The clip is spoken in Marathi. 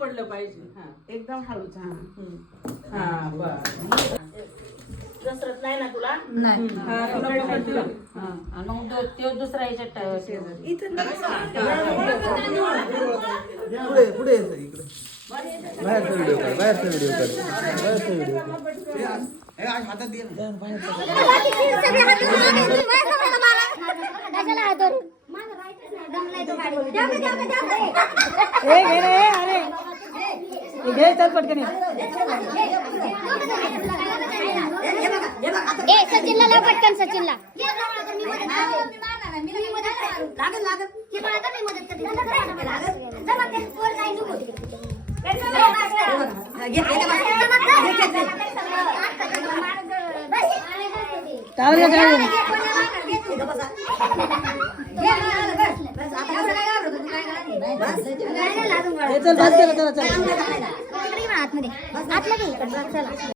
पडलं पाहिजे एकदम हळूच. हा बस दसरत नाही ना तुला. नाही मग तो दुसरा याच्यात पुढे पुढे येतं इकडे. बाहेरचा व्हिडिओ काढ, बाहेरचा व्हिडिओ काढ, बाहेरचा व्हिडिओ हातात दे ना. सचिनला लाव पटकन. सचिनला आतमध्ये